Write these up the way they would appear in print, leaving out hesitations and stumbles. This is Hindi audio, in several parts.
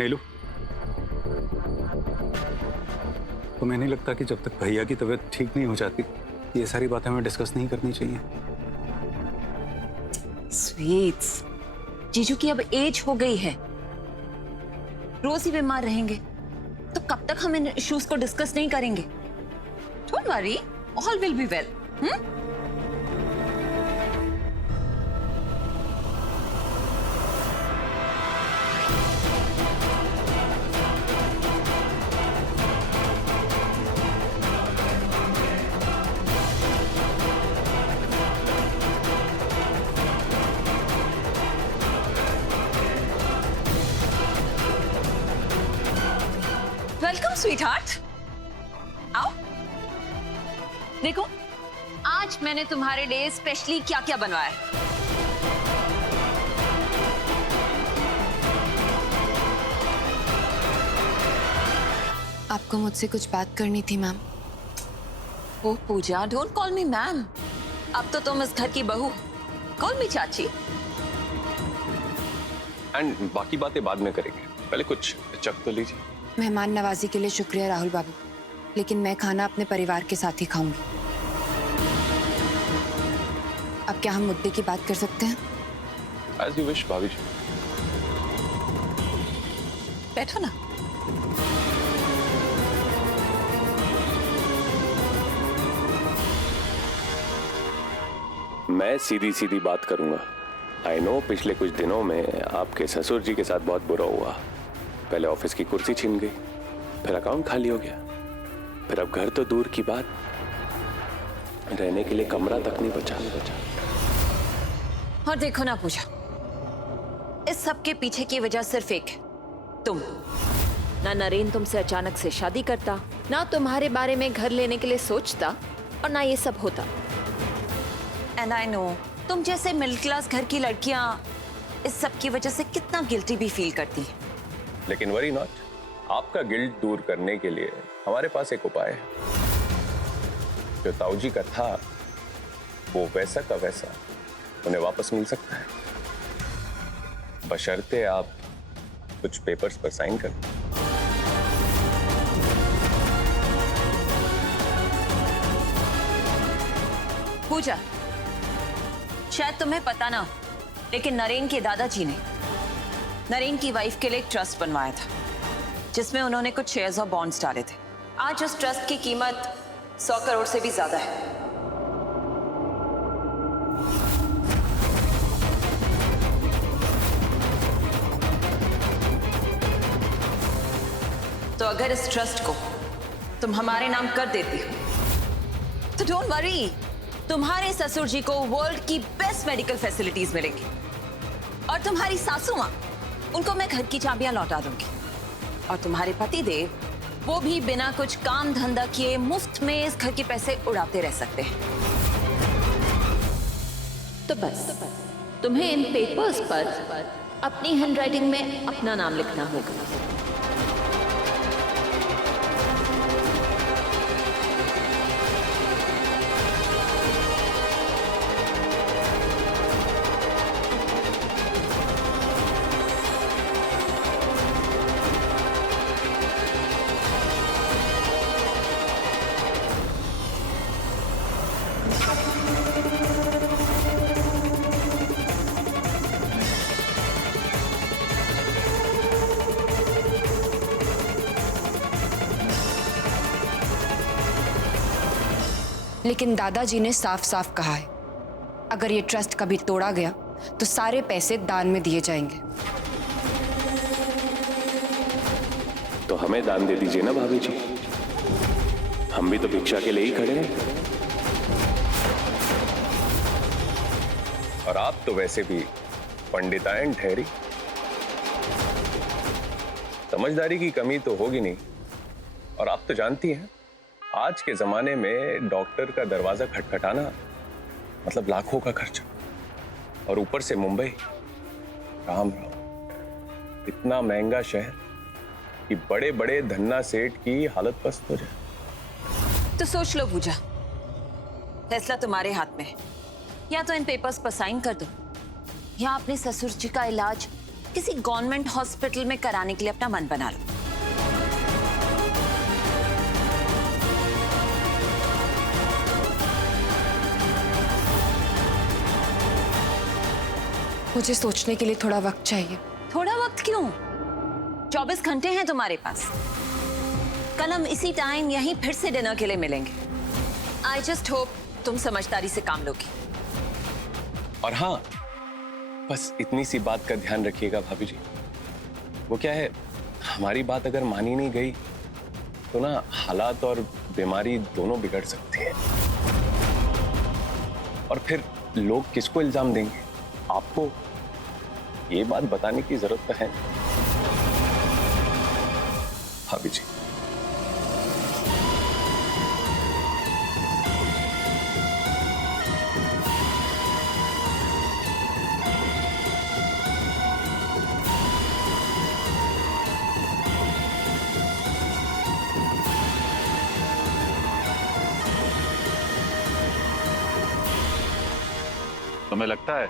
नीलू, तुम्हें नहीं लगता कि जब तक भैया की तबीयत ठीक नहीं हो जाती ये सारी बातें हमें डिस्कस नहीं करनी चाहिए? स्वीट्स, जीजू की अब एज हो गई है, रोज ही बीमार रहेंगे तो कब तक हम इन इश्यूज को डिस्कस नहीं करेंगे? Don't worry, all will be well. Welcome sweetheart, आओ। देखो, आज मैंने तुम्हारे लिए स्पेशली क्या क्या बनवाया है। आपको मुझसे कुछ बात करनी थी ma'am. Oh Pooja, don't call me ma'am. अब तो तुम इस घर की बहू, कॉल मी चाची। एंड बाकी बातें बाद में करेंगे, पहले कुछ चख तो लीजिए। मेहमान नवाजी के लिए शुक्रिया राहुल बाबू, लेकिन मैं खाना अपने परिवार के साथ ही खाऊंगी। अब क्या हम मुद्दे की बात कर सकते हैं? As you wish, भाभी जी। बैठो ना। मैं सीधी सीधी बात करूंगा। आई नो पिछले कुछ दिनों में आपके ससुर जी के साथ बहुत बुरा हुआ। पहले ऑफिस की कुर्सी छिन गई, फिर अकाउंट खाली हो गया, फिर अब घर तो दूर की बात, रहने के लिए कमरा तक नहीं बचा। और देखो ना पूजा, इस सब के पीछे की वजह सिर्फ एक है, तुम। ना नरेन तुमसे अचानक से शादी करता, ना तुम्हारे बारे में घर लेने के लिए सोचता, और ना ये सब होता। एंड आई नो तुम जैसे मिडिल क्लास घर की लड़कियां इस सब की वजह से कितना गिल्टी भी फील करती है। लेकिन वरी नॉट, आपका गिल्ट दूर करने के लिए हमारे पास एक उपाय है। जो ताऊजी का था वो वैसा का वैसा उन्हें वापस मिल सकता है, बशर्ते आप कुछ पेपर्स पर साइन कर। पूजा, शायद तुम्हें पता ना हो, लेकिन नरेन के दादाजी ने नरेन की वाइफ के लिए एक ट्रस्ट बनवाया था, जिसमें उन्होंने कुछ शेयर्स और बॉन्ड्स डाले थे। आज उस ट्रस्ट की कीमत 100 करोड़ से भी ज्यादा है। तो अगर इस ट्रस्ट को तुम हमारे नाम कर देती हो तो डोंट वरी, तुम्हारे ससुर जी को वर्ल्ड की बेस्ट मेडिकल फैसिलिटीज मिलेंगी, और तुम्हारी सासू मां, उनको मैं घर की चाबियां लौटा दूंगी, और तुम्हारे पति देव, वो भी बिना कुछ काम धंधा किए मुफ्त में इस घर के पैसे उड़ाते रह सकते हैं। तो बस तुम्हें इन पेपर्स पर अपनी हैंडराइटिंग में अपना नाम लिखना होगा। लेकिन दादाजी ने साफ साफ कहा है, अगर ये ट्रस्ट कभी तोड़ा गया तो सारे पैसे दान में दिए जाएंगे। तो हमें दान दे दीजिए ना भाभी जी, हम भी तो भिक्षा के लिए ही खड़े हैं। और आप तो वैसे भी पंडितायन ठहरी, समझदारी की कमी तो होगी नहीं। और आप तो जानती हैं, आज के जमाने में डॉक्टर का दरवाजा खटखटाना मतलब लाखों का खर्चा, और ऊपर से मुंबई। राम राम, इतना महंगा शहर कि बड़े बड़े धन्ना सेठ की हालत पस्त हो जाए। तो सोच लो पूजा, फैसला तुम्हारे हाथ में है। या तो इन पेपर्स पर साइन कर दो, या अपने ससुर जी का इलाज किसी गवर्नमेंट हॉस्पिटल में कराने के लिए अपना मन बना लो। मुझे सोचने के लिए थोड़ा वक्त चाहिए। थोड़ा वक्त क्यों? 24 घंटे हैं तुम्हारे पास। कल हम इसी टाइम यहीं फिर से डिनर के लिए मिलेंगे। आई जस्ट होप तुम समझदारी से काम लोगी। और हाँ, बस इतनी सी बात का ध्यान रखिएगा भाभी जी। वो क्या है, हमारी बात अगर मानी नहीं गई तो ना हालात और बीमारी दोनों बिगड़ सकती है। और फिर लोग किसको इल्जाम देंगे? आपको ये बात बताने की जरूरत तो है भाभी जी। तुम्हें लगता है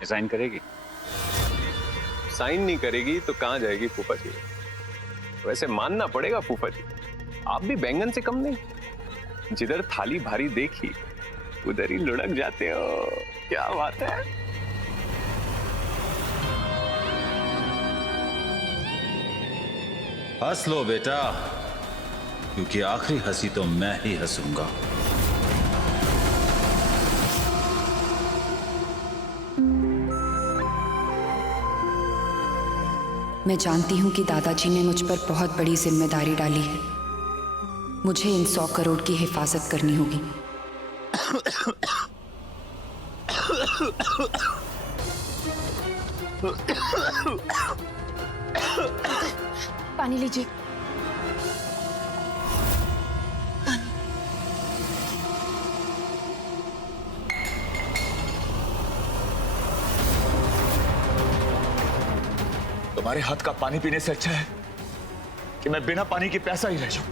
रिजाइन करेगी? साइन नहीं करेगी तो कहां जाएगी फूफा जी? वैसे मानना पड़ेगा फूफा जी, आप भी बैंगन से कम नहीं। जिधर थाली भारी देखी उधर ही लुढ़क जाते हो। क्या बात है। हंस लो बेटा, क्योंकि आखिरी हंसी तो मैं ही हंसूंगा। मैं जानती हूँ कि दादाजी ने मुझ पर बहुत बड़ी जिम्मेदारी डाली है। मुझे इन 100 करोड़ की हिफाजत करनी होगी। पानी लीजिए। तुम्हारे हाथ का पानी पीने से अच्छा है कि मैं बिना पानी के प्यासा ही रह जाऊं।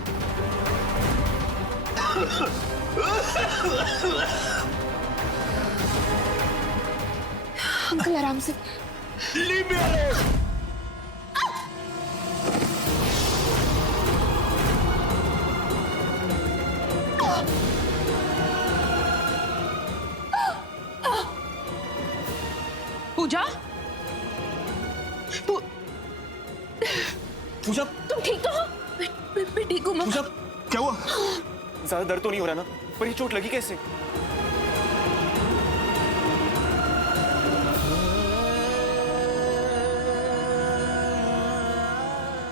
अंकल आराम से। Leave me alone! पूजा, पूजा, तुम ठीक तो हो? मैं ठीक हूँ। पूजा, क्या हुआ? ज्यादा दर्द तो नहीं हो रहा ना? पर ये चोट लगी कैसे?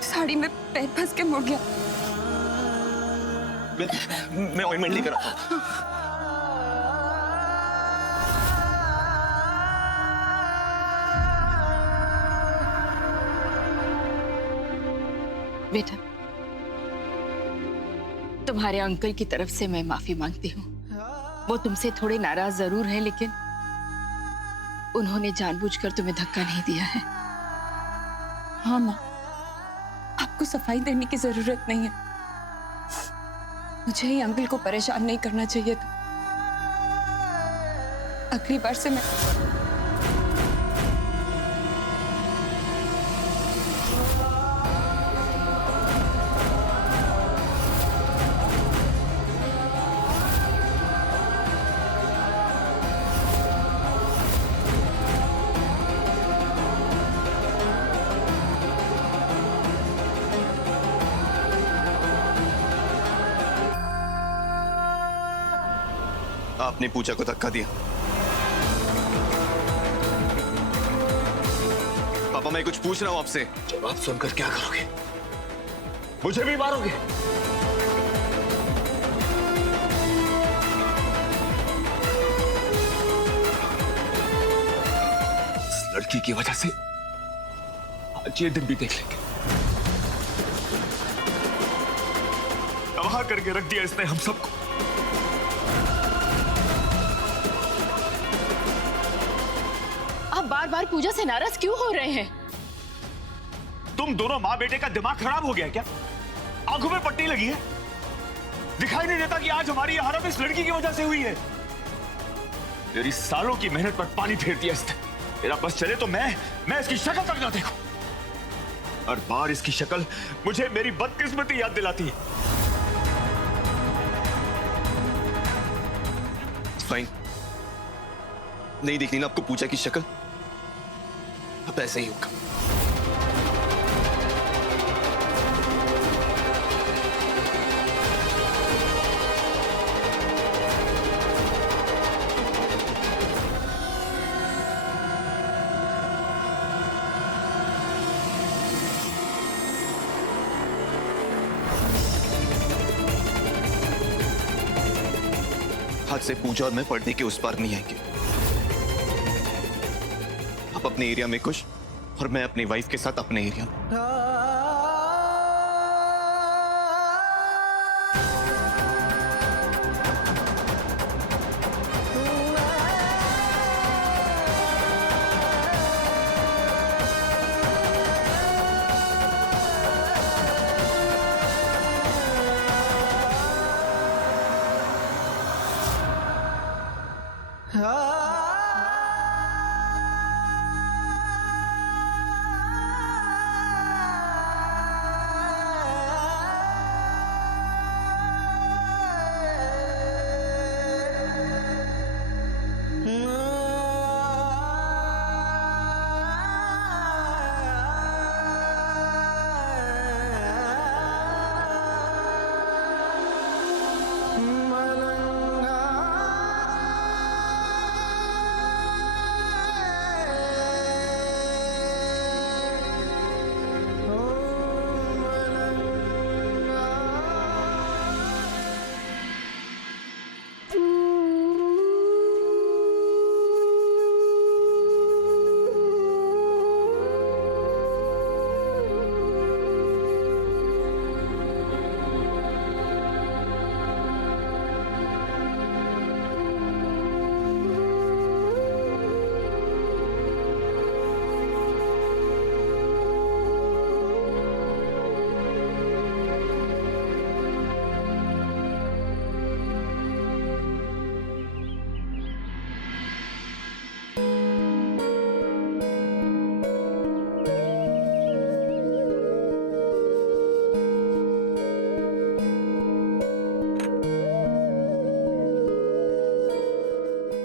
साड़ी में पैर फंस के मुड़ गया। मैं ऑइंटमेंट लेकर आता हूं। बेटा, तुम्हारे अंकल की तरफ से मैं माफी मांगती हूँ। वो तुमसे थोड़े नाराज जरूर हैं, लेकिन उन्होंने जानबूझकर तुम्हें धक्का नहीं दिया है। हाँ माँ, आपको सफाई देने की जरूरत नहीं है। मुझे ही अंकल को परेशान नहीं करना चाहिए था। अगली बार से मैं आपने पूजा को धक्का दिया। पापा, मैं कुछ पूछ रहा हूं आपसे। जवाब सुनकर क्या करोगे? मुझे भी मारोगे? इस लड़की की वजह से आज ये दिन भी देख लेंगे। तबाह करके रख दिया इसने हम सबको। आप बार बार पूजा से नाराज क्यों हो रहे हैं? तुम दोनों माँ बेटे का दिमाग खराब हो गया क्या? आंखों में पट्टी लगी है? दिखाई नहीं देता कि आज हमारी हालत इस लड़की की वजह से हुई है? मेरी सालों की मेहनत पर पानी फेर दिया इसने। मेरा बस चले तो मैं इसकी शक्ल तक ना देखूं। हर बार इसकी शक्ल मुझे मेरी बदकिस्मती याद दिलाती है। फाइन, नहीं देखनी ना आपको पूजा की शक्ल, अब ऐसे ही होगा। आज से पूजा और मैं पर्दे के उस पार नहीं आएंगे। आप अपने एरिया में खुश और मैं अपनी वाइफ के साथ अपने एरिया में।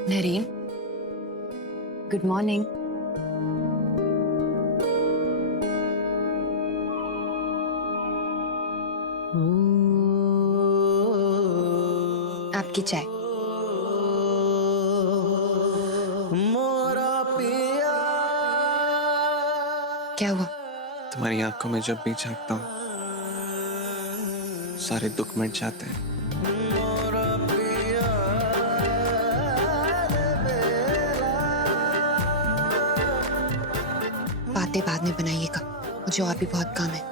Naren, good morning. आपकी चाय। क्या हुआ? तुम्हारी आंखों में जब भी झांकता हूँ सारे दुख मिट जाते हैं। बातें बाद में बनाइएगा, मुझे और भी बहुत काम है।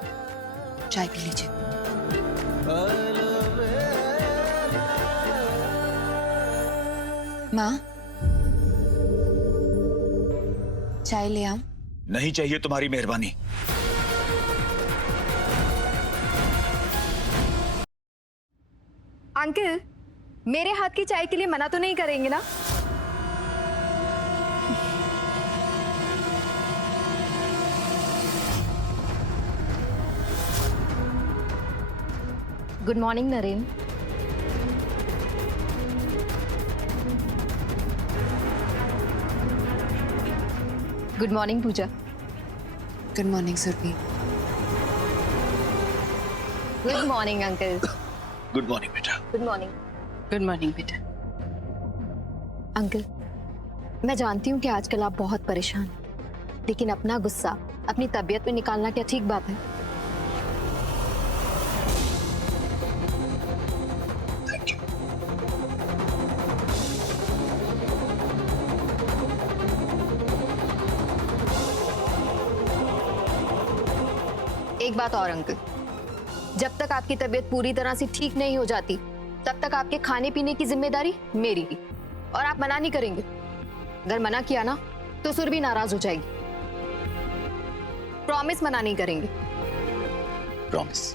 चाय पी लीजिए। माँ, चाय ले आऊं? नहीं चाहिए तुम्हारी मेहरबानी। अंकल, मेरे हाथ की चाय के लिए मना तो नहीं करेंगे ना? Good morning Naren. Good morning Puja. Good morning Surabhi. Good morning uncle. Good morning बेटा। Good morning. गुड मॉर्निंग बेटा। अंकल, मैं जानती हूँ कि आजकल आप बहुत परेशान हैं, लेकिन अपना गुस्सा अपनी तबीयत में निकालना क्या ठीक बात है? एक बात और अंकल, जब तक आपकी तबीयत पूरी तरह से ठीक नहीं हो जाती तब तक आपके खाने पीने की जिम्मेदारी मेरी है, और आप मना नहीं करेंगे। अगर मना किया ना तो सुरभि नाराज हो जाएगी। प्रॉमिस मना नहीं करेंगे। प्रॉमिस।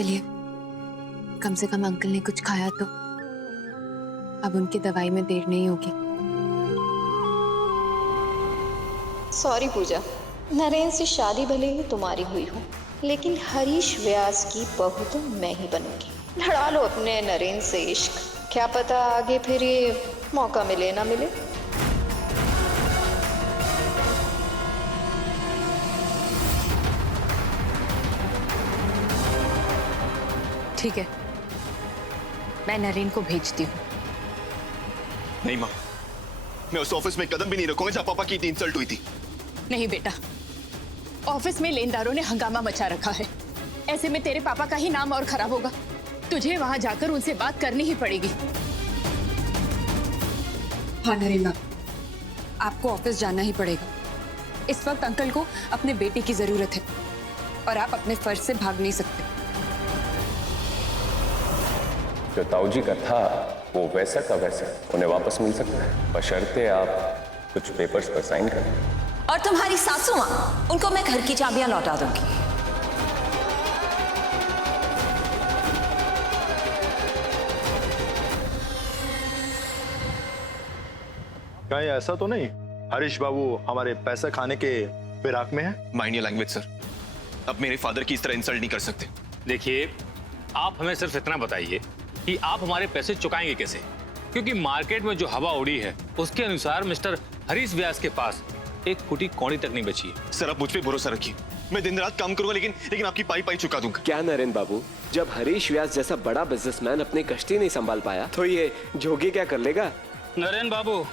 चलिए, कम से कम अंकल ने कुछ खाया तो अब उनकी दवाई में देर नहीं होगी। सॉरी पूजा, नरेन से शादी भले ही तुम्हारी हुई हो, लेकिन हरीश व्यास की बहू तो मैं ही बनूंगी। लड़ा लो अपने नरेन से इश्क, क्या पता आगे फिर ये मौका मिले ना मिले। ठीक है, मैं नरेन को भेजती हूँ। नहीं माँ, मैं उस ऑफिस में कदम भी नहीं रखूंगा जहाँ पापा की इतनी इंसल्ट हुई थी। नहीं बेटा, ऑफिस में लेनदारों ने हंगामा मचा रखा है, ऐसे में तेरे पापा का ही नाम और खराब होगा। तुझे वहां जाकर उनसे बात करनी ही पड़ेगी। हाँ नरेन बाबू, आपको ऑफिस जाना ही पड़ेगा। इस वक्त अंकल को अपने बेटे की जरूरत है और आप अपने फर्ज से भाग नहीं सकते। जो ताऊजी का था वो वैसा का वैसा उन्हें वापस मिल सकता है, बशर्ते आप कुछ पेपर्स पर साइन करें। और तुम्हारी सासू माँ, उनको मैं घर की चाबियां लौटा दूंगी। कहीं ऐसा तो नहीं हरीश बाबू हमारे पैसे खाने के फिराक में है? माइंड योर लैंग्वेज सर, अब मेरे फादर की इस तरह इंसल्ट नहीं कर सकते। देखिए, आप हमें सिर्फ इतना बताइए कि आप हमारे पैसे चुकाएंगे कैसे, क्योंकि मार्केट में जो हवा उड़ी है उसके अनुसार मिस्टर हरीश व्यास के पास एक फूटी कौड़ी तक नहीं बची है। सर आप मुझ पे भरोसा रखिए, मैं दिन रात काम करूंगा, लेकिन आपकी पाई पाई चुका दूंगा। क्या नरेन बाबू, जब हरीश व्यास जैसा बड़ा बिजनेसमैन अपनी कश्ती नहीं संभाल पाया तो ये जोगी क्या कर लेगा? नरेन बाबू,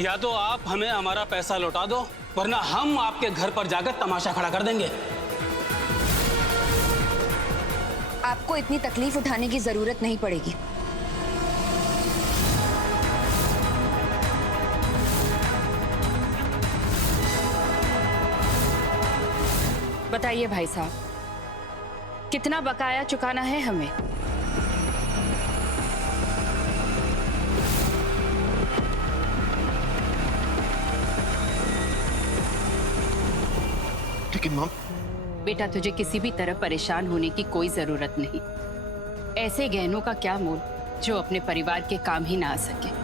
या तो आप हमें हमारा पैसा लौटा दो, वरना हम आपके घर पर जाकर तमाशा खड़ा कर देंगे। आपको इतनी तकलीफ उठाने की जरूरत नहीं पड़ेगी। बताइए भाई साहब, कितना बकाया चुकाना है हमें? लेकिन मां, बेटा तुझे किसी भी तरह परेशान होने की कोई जरूरत नहीं। ऐसे गहनों का क्या मोल जो अपने परिवार के काम ही ना आ सके।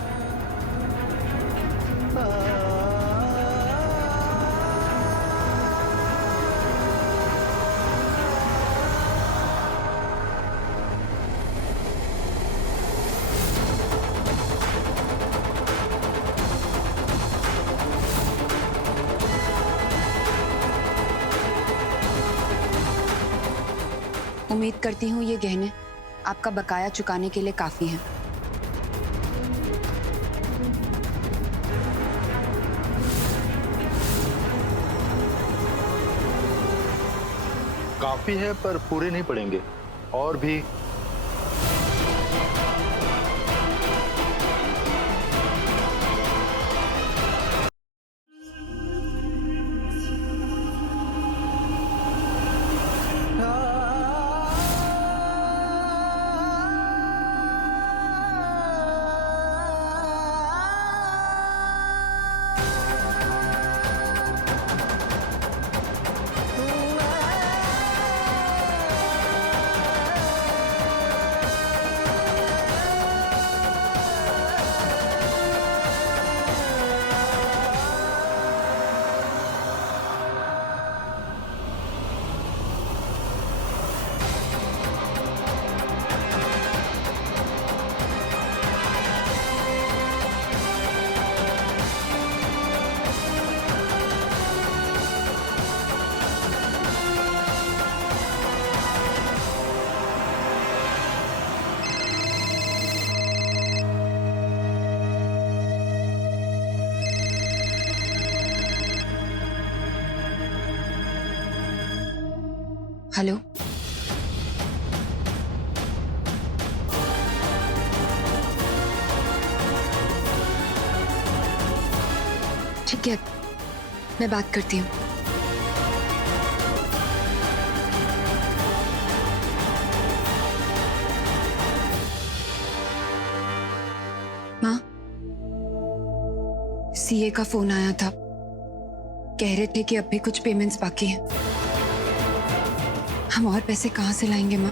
उम्मीद करती हूँ ये गहने आपका बकाया चुकाने के लिए काफी हैं। काफी है पर पूरे नहीं पड़ेंगे, और भी हेलो, ठीक है, मैं बात करती हूँ। माँ, सीए का फोन आया था, कह रहे थे कि अब भी कुछ पेमेंट्स बाकी हैं। हम और पैसे कहाँ से लाएंगे माँ?